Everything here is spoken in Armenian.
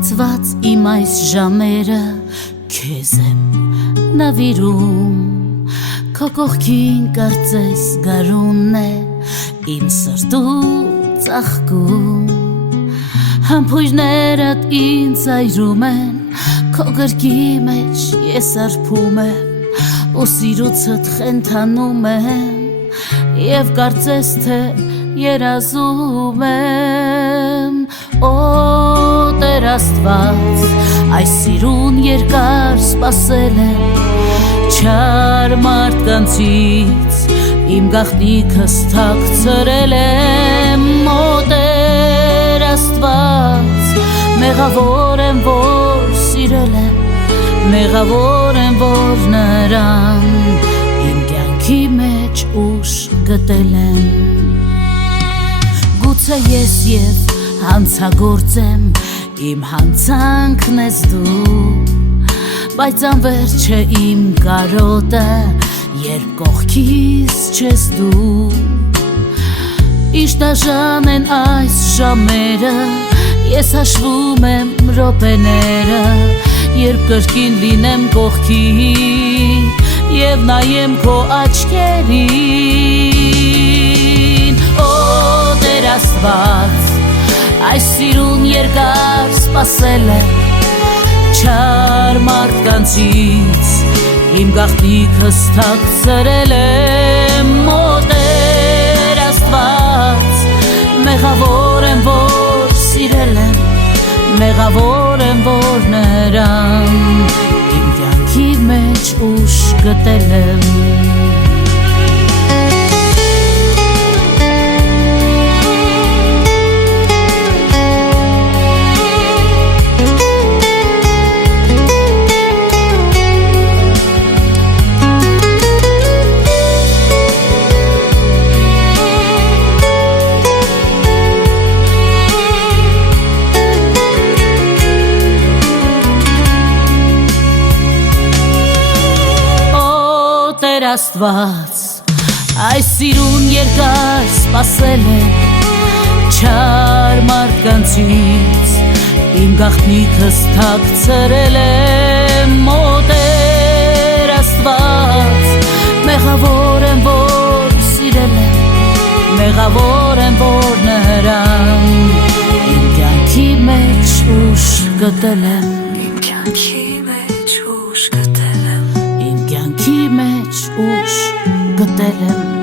Լացված իմ այս ժամերը քեզ եմ նվիրում, քո կողքին կարծես գարունն է իմ սրտու ծաղկում, համբույրներդ ինձ այրում են, քո գրկի մեջ ես արփում եմ ու սիրուցդ խենթանում եմ և կարծես թե երազում եմ Տեր Աստված, այս սիրուն երկար սպասել եմ չար մարդկանցից իմ գաղտնիքս թաքցրել եմ Տեր Աստված, մեղավոր եմ որ սիրել եմ մեղավոր եմ որ նրան իմ կյանքի մեջ ուժ գտել եմ Գուցե ես և հանցագործ եմ իմ հանցանքն ես դու բայց անվերջ չէ իմ կարոտը երբ կողքիս չես դու Ինչ դաժան են այս ժամերը ես հաշվում եմ րոպեները երբ կրկին լինեմ կողքի և նայեմ քո աչքերին Տեր Աստված Այս սիրուն երկար սպասել եմ չար մարդկանցից իմ գաղտնիքս թաքցրել եմ Տեր Աստված մեղավոր եմ որ սիրել եմ մեղավոր եմ որ նրան իմ կյանքի մեջ ուժ գտել եմ Աստված, այս սիրուն երկար սպասել եմ չար մարդկանցից իմ գաղտնիքս թաքցրել եմ Տեր Աստված, մեղավոր եմ որ սիրել եմ մեղավոր եմ որ նրան իմ կյանքի մեջ ուժ գտել եմ իմ կյանքի մեջ ուժ գտել եմ Իմ կյանքի մեջ ուժ գտել եմ